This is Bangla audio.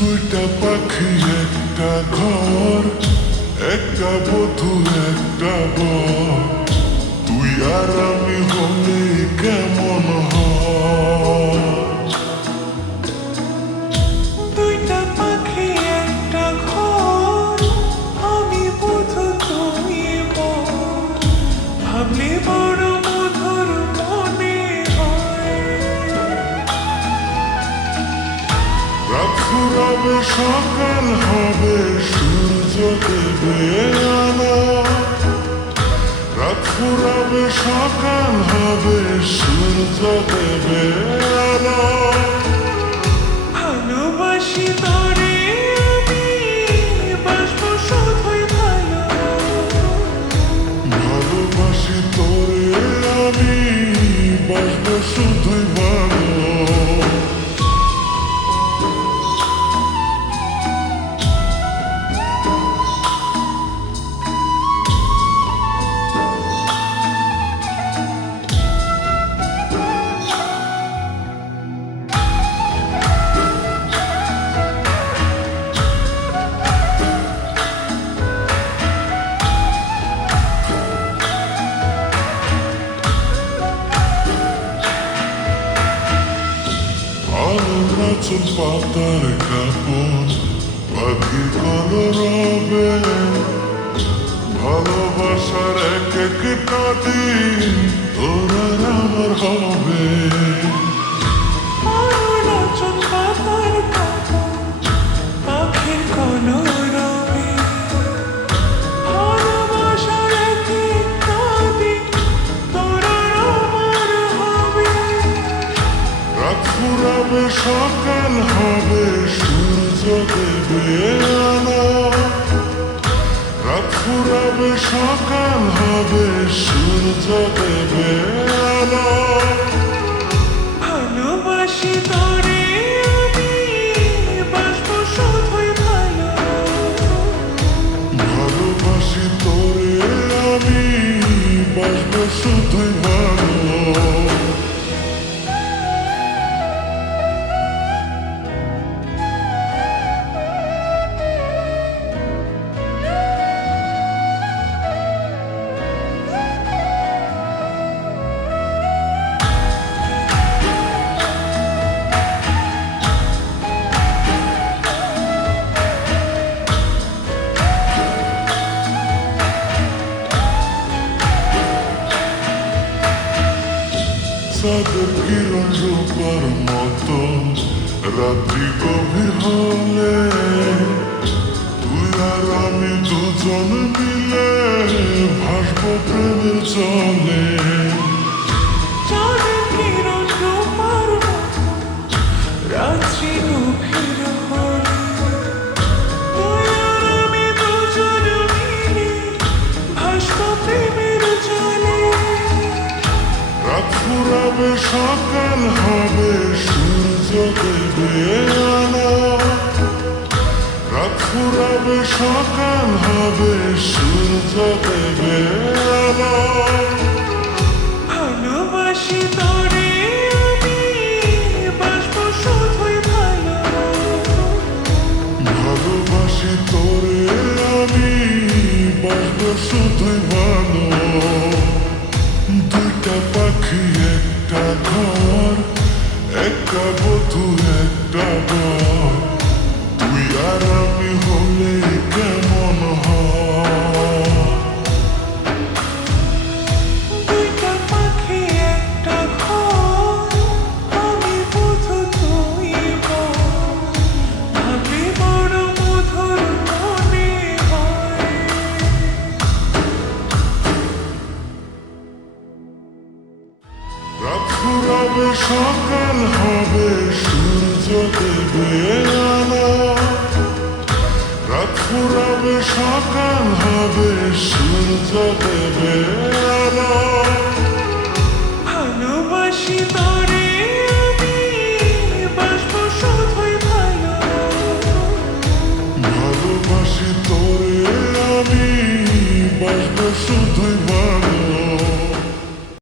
দুইটা পাখি একটা ঘর, একটা বধূ একটা বর, তুই আর আমি হলে কেমন হয়? দুইটা পাখি একটা ঘর, আমি বধূ তুমি বর, ভাবলে বড় মধুর মনে হয়। রাত ফুরাবে সকাল হবে, সূর্য দেবে আলো। রাত ফুরাবে সকাল হবে, সূর্য দেবে আলো। ভালোবাসি তোরে আমি, বাসবো শুধুই ভালো। ভালোবাসি তোরে আমি, বাসবো শুধুই ভালো। আলোর পাতার কাপড় পাখি কলরবে, ভালোবাসার এক একটা দিন তোর আর আমার হবে। আলোচন পাতার কাপড়, পাখির কলরবে, ভালোবাসার এক একটা দিন তোর আর আমার হবে। রাত ফুরাবে সকাল হবে, সূর্য দেবে আলো। রাত ফুরাবে সকাল হবে, সূর্য দেবে আলো। ভালোবাসি তোরে আমি, বাসবো শুধুই ভালো। ভালোবাসি তোরে আমি, বাসবো শুধুই ভালো। চাঁদের কিরণ রূপার মতো রাত্রি গভীর হলে, তুই আর আমি দুজন মিলে ভাসবো প্রেমের জলে। চাঁদের কিরণ রূপার মতো রাত্রি গভীর হলে, তুই আর আমি দুজন মিলে ভাসবো প্রেমের জলে। রাত ফুরাবে সকাল হবে, সূর্য দেবে আলো। রাত ফুরাবে সকাল হবে, সূর্য দেবে আলো। ভালোবাসি তোরে আমি, বাসবো শুধুই ভালো। ভালোবাসি তোরে আমি, বাসবো শুধুই ভালো। দুইটা পাখি একটা ঘর, একটা বধূ একটা বর, তুই আর আমি হলে কেমন হয়? দুইটা পাখি একটা ঘর, আমি বধূ তুই বর, ভাবলে বড় মধুর মনে হয়। রাত ফুরাবে সকাল হবে, সূর্য দেবে আলো। রাত ফুরাবে সকাল হবে, সূর্য দেবে আলো। ভালোবাসি তোরে আমি, বাসবো শুধুই ভালো। ভালোবাসি তোরে আমি, বাসবো শুধু